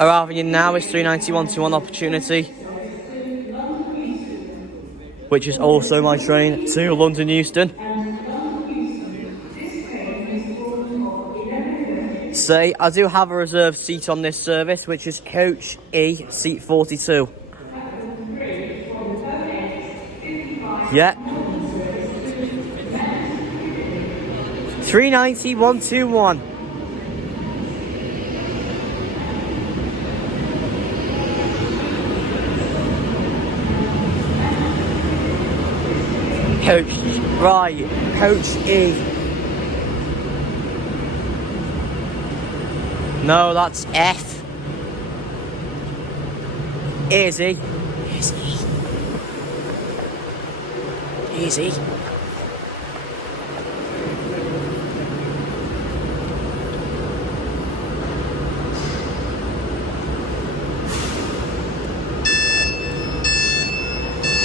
Arriving in now is 391 to 1 opportunity, which is also my train to London Euston. Say, I do have a reserved seat on this service, which is coach E, seat 42. Yeah. 390 121. Coach, right, coach E. No, that's F. Easy. Easy.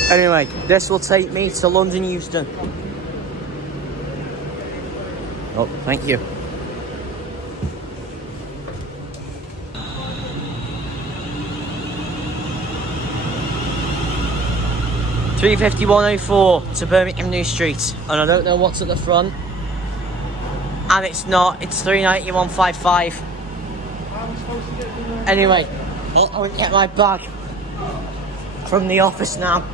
Anyway, this will take me to London Euston. Oh, thank you. £351.04 to Birmingham New Street, and I don't know what's at the front. And it's not. It's 391.55. Anyway, I'll get my bag from the office now.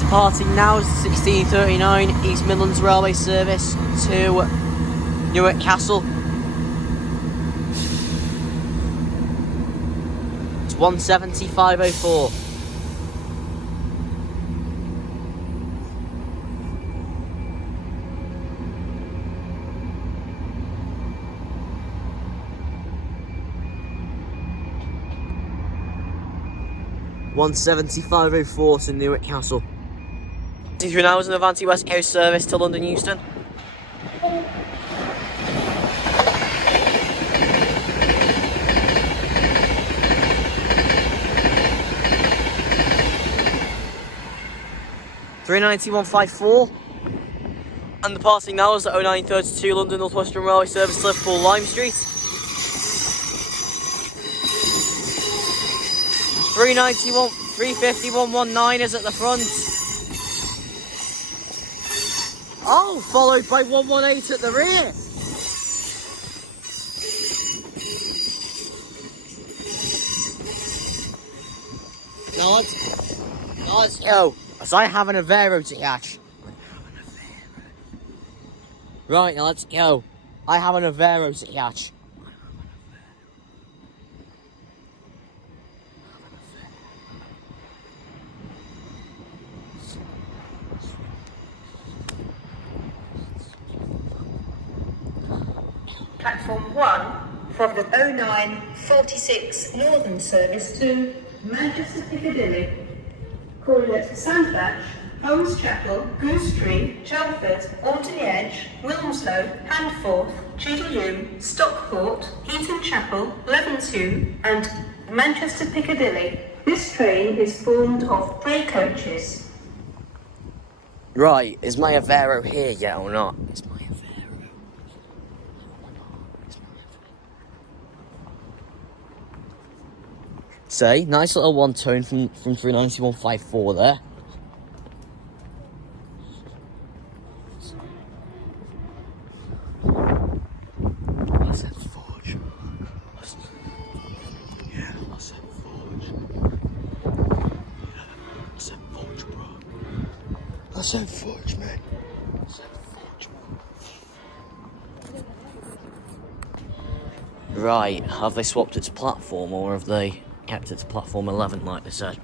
Departing now is 16:39 East Midlands Railway service to Newark Castle. It's 175.04. £175.04 to Newark Castle. 23 hours in Avanti West Coast service to London Euston. £391.54. And the passing now is at 09:32 London North Western Railway service to Liverpool Lime Street. 351.19 is at the front. Oh, followed by 118 at the rear. Now let's go. As I have an Avero to catch. Right, now let's go. I have an Avero to catch. Platform 1 from the 0946 Northern service to Manchester Piccadilly. Calling at Sandbach, Holmes Chapel, Goose Tree, Chelmsford, Alton Edge, Wilmslow, Handforth, Chiddelham, Stockport, Heaton Chapel, Levenshulme and Manchester Piccadilly. This train is formed of 3 coaches. Right, is my Avero here yet or not? Is my Avero? Say, nice little one tone from 391.54 there. I said Forge. Yeah, I said Forge. Yeah, I said Forge, bro. I said Forge, man. I said Forge, bro. Right, have they swapped its platform or have they kept it to platform 11 like they said?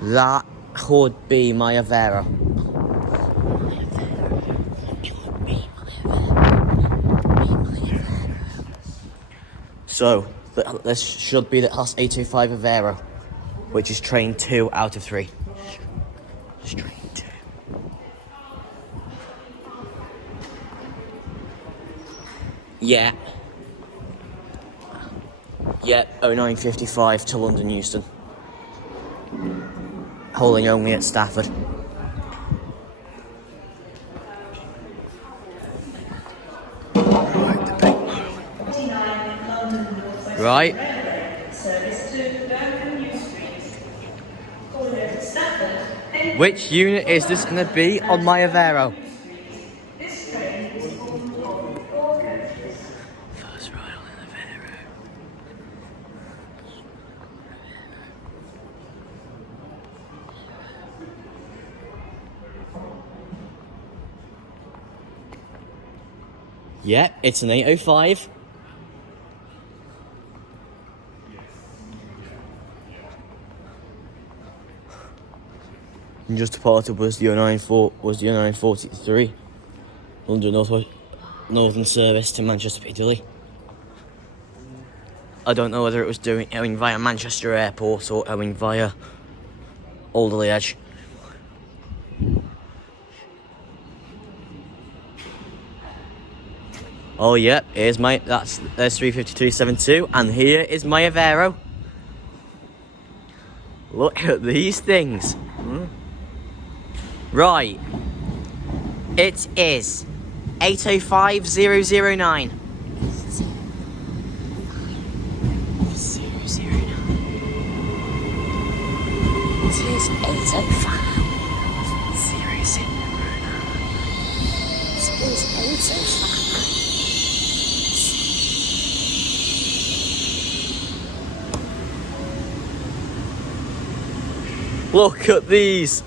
That could be my Avero. So, this should be the Class 805 Avero, which is train 2 out of 3. It's train 2. Yeah. Yep, 09:55 to London Euston. Holding only at Stafford. Right. Which unit is this going to be on my Avero? First ride on an Avero. Yep, it's an 8:05. And just departed was the 0943 London Northern service to Manchester Piccadilly. I don't know whether it was going via Manchester Airport or going via Alderley Edge. Oh yeah, there's 352.72, and here is my Avero. Look at these things. Right. It is 8:05.009. 009. It is 8:05.009. It is 8:05. Look at these.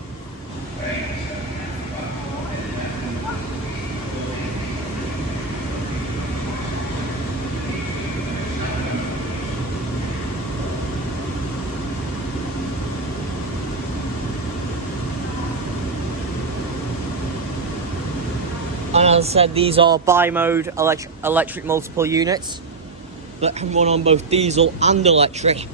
And as I said, these are bi-mode electric multiple units that can run on both diesel and electric.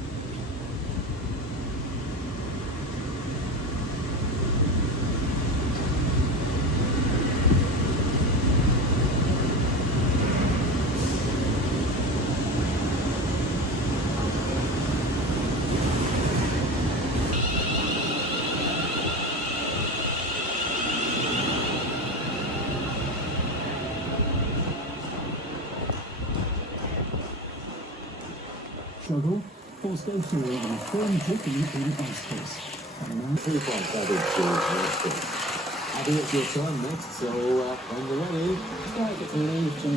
Struggle or stay through and form dripping in ice space. Adding it to your turn next, so when you're ready, start to leave to